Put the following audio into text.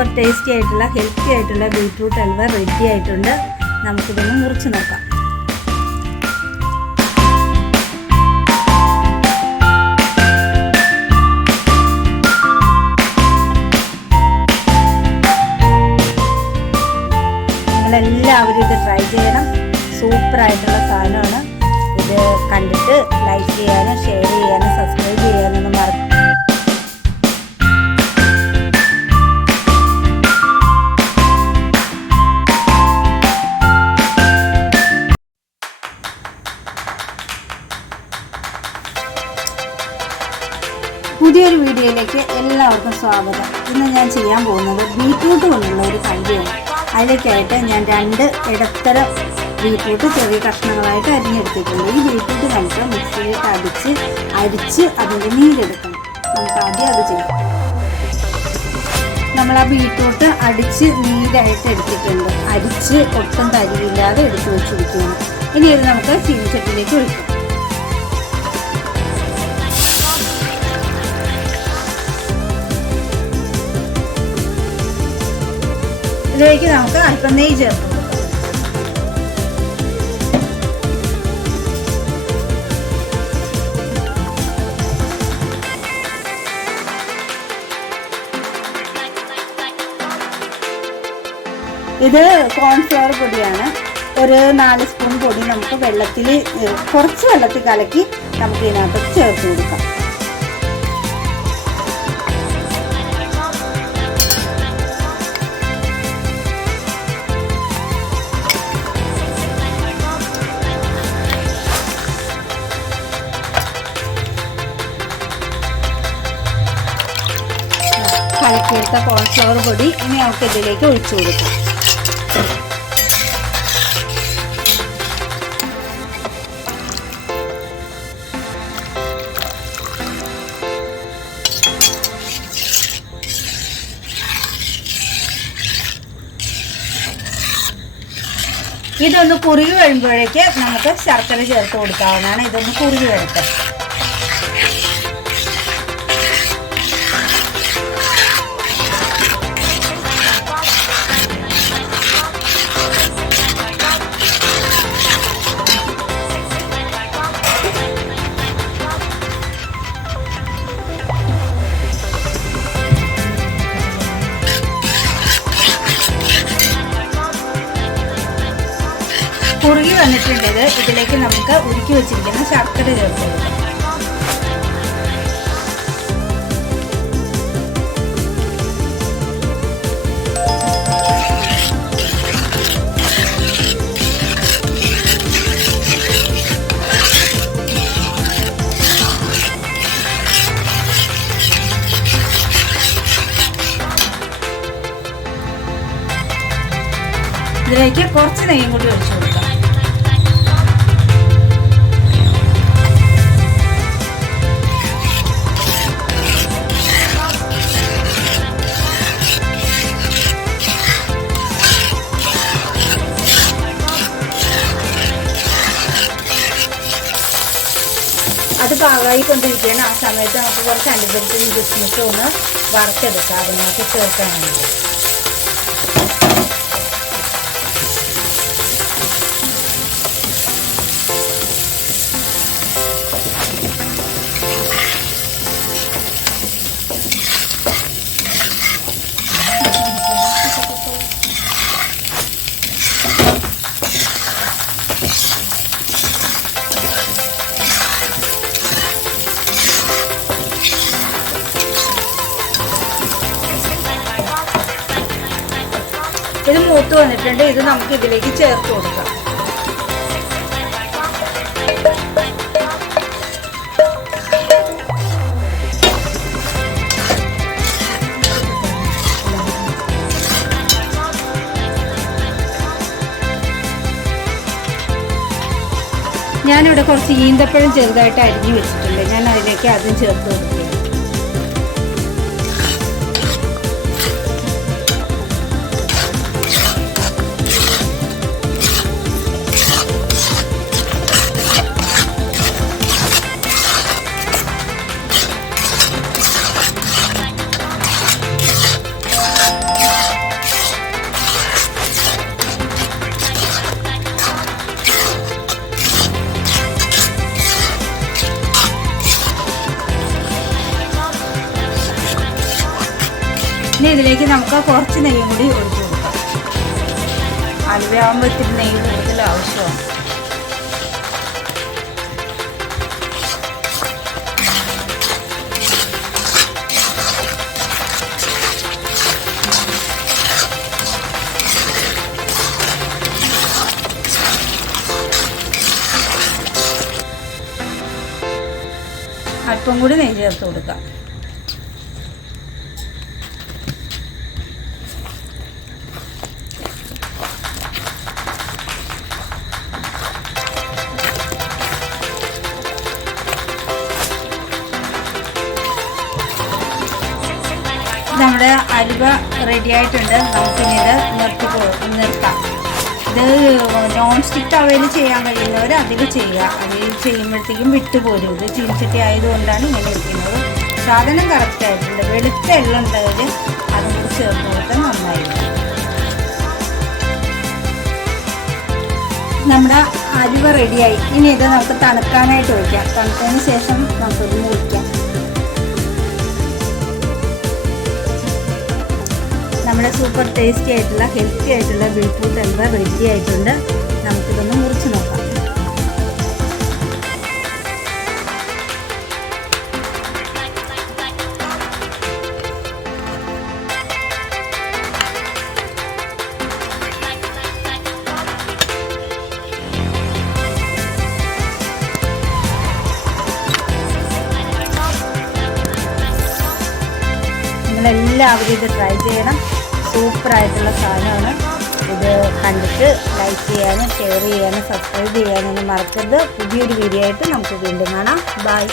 Super tasty ആയിട്ടുള്ള healthy ആയിട്ടുള്ള beetroot halwa ready ആയിട്ടുണ്ട്. നമുക്കിതൊന്ന് മുറിച്ച് നോക്കാം. നിങ്ങളെല്ലാവരും ഇത് ട്രൈ ചെയ്യണം. സൂപ്പറായിട്ടുള്ള സാധനമാണ്. ഇത് കണ്ടിട്ട് ലൈക്ക് ചെയ്യാനും ഷെയർ ചെയ്യാനും സബ്സ്ക്രൈബ് ചെയ്യാനൊന്നും മറക്കും. പുതിയൊരു വീഡിയോയിലേക്ക് എല്ലാവർക്കും സ്വാഗതം. ഇന്ന് ഞാൻ ചെയ്യാൻ പോകുന്നത് ബീറ്റ്റൂട്ട് കൊണ്ടുള്ള ഒരു കറിയാണ്. അതിലേക്കായിട്ട് ഞാൻ 2 ഇടത്തരം ബീറ്റ്റൂട്ട് ചെറിയ കഷ്ണങ്ങളായിട്ട് അരിഞ്ഞെടുത്തിട്ടുണ്ട്. ഈ ബീറ്റ്റൂട്ട് നമുക്ക് മിക്സിയിലേക്ക് അരിച്ച് അതിൻ്റെ നീരെടുക്കണം. നമുക്ക് ആദ്യം അത് ചെയ്യാം. നമ്മൾ ആ ബീറ്റ്റൂട്ട് അടിച്ച് നീരായിട്ട് എടുത്തിട്ടുണ്ട്. അരിച്ച് ഒട്ടും തരിയില്ലാതെ എടുത്ത് വെച്ചിരിക്കുകയാണ്. ഇനി ഇത് നമുക്ക് ചീനിച്ചട്ടിയിലേക്ക് ഒഴിക്കാം. ഇതിലേക്ക് നമുക്ക് അല്പം നെയ്യ് ചേർക്കാം. ഇത് കോൺഫ്ലവർ പൊടിയാണ്. ഒരു 4 സ്പൂൺ പൊടി നമുക്ക് കുറച്ച് വെള്ളത്തിൽ കലക്കി നമുക്ക് ഇതിനകത്ത് ചേർത്ത് കൊടുക്കാം. കലക്കിയെടുത്ത കോൺഫ്ലവർ പൊടി ഇനി നമുക്ക് ഇതിലേക്ക് ഒഴിച്ചു കൊടുക്കാം. ഇതൊന്ന് കുറുകി വരുമ്പോഴേക്ക് നമുക്ക് ശർക്കര ചേർത്ത് കൊടുക്കാവുന്നതാണ്. ഇതൊന്ന് കുറുകി വരട്ടെ. കുറുകി വന്നിട്ടുണ്ട്. ഇതിലേക്ക് നമുക്ക് ഉരുക്കി വെച്ചിരിക്കുന്ന ശർക്കര ചേർത്ത് കൊടുക്കാം. ഇതിലേക്ക് കുറച്ച് നെയ്യും കൂടി ഒഴിച്ചു കൊടുക്കാം. അത് പാകമായി കൊണ്ടിരിക്കുകയാണ്. ആ സമയത്ത് നമുക്ക് കുറച്ച് അണ്ടിപ്പരിപ്പും കിസ്മിസും ഒന്ന് വറുത്തെടുക്കാം. അതിനകത്ത് ചേർക്കാനായിട്ട് ഇത് മൂത്ത് വന്നിട്ടുണ്ട്. ഇത് നമുക്ക് ഇതിലേക്ക് ചേർത്ത് കൊടുക്കാം. ഞാനിവിടെ കുറച്ച് ഈന്തപ്പഴം ചെറുതായിട്ട് അരിഞ്ഞു വെച്ചിട്ടുണ്ട്. ഞാൻ അതിലേക്ക് അതും ചേർത്ത് കൊടുക്കുക. ഇനി ഇതിലേക്ക് നമുക്ക് കുറച്ച് നെയ്യും കൂടി ഒഴിച്ചു കൊടുക്കാം. അലുവയാകുമ്പോൾ ഇത്തിരി നെയ്യ് കൂടുതൽ ആവശ്യമാണ്. അല്പം കൂടി നെയ്യ് ചേർത്ത് കൊടുക്കാം. നമ്മുടെ അലുവ റെഡി ആയിട്ടുണ്ട്. നമുക്കിനി ഇത് നിർത്താം. ഇത് നോൺ സ്റ്റിക്ക് തവയിൽ ചെയ്യാൻ കഴിയുന്നവർ അതിൽ ചെയ്യുക. അതിൽ ചെയ്യുമ്പോഴത്തേക്കും വിട്ടുപോരും. ഇത് ചീനിച്ചട്ടി ആയതുകൊണ്ടാണ് ഇങ്ങനെ ഇരിക്കുന്നത്. സാധനം കറക്റ്റായിട്ടുണ്ട്. വെളുത്ത എള്ളം ഉണ്ടവർ അതും കൂടി ചേർത്ത് കൊടുത്താൽ നന്നായിരിക്കും. നമ്മുടെ അലുവ റെഡിയായി. ഇനി ഇത് നമുക്ക് തണുക്കാനായിട്ട് വയ്ക്കാം. തണുത്തതിന് ശേഷം നമുക്കിത് മുറിക്കാം. നമ്മുടെ സൂപ്പർ ടേസ്റ്റി ആയിട്ടുള്ള ഹെൽത്തി ആയിട്ടുള്ള ബീറ്റ്റൂട്ട് ഹൽവ റെഡി ആയിട്ടുണ്ട്. നമുക്കിതൊന്ന് മുറിച്ച് നോക്കാം. നിങ്ങളെല്ലാവരും ഇത് ട്രൈ ചെയ്യണം. സൂപ്പറായിട്ടുള്ള സാധനമാണ്. ഇത് കണ്ടിട്ട് ലൈക്ക് ചെയ്യാനും ഷെയർ ചെയ്യാനും സബ്സ്ക്രൈബ് ചെയ്യാനൊന്നും മറക്കരുത്. പുതിയൊരു വീഡിയോ ആയിട്ട് നമുക്ക് വീണ്ടും കാണാം. ബൈ.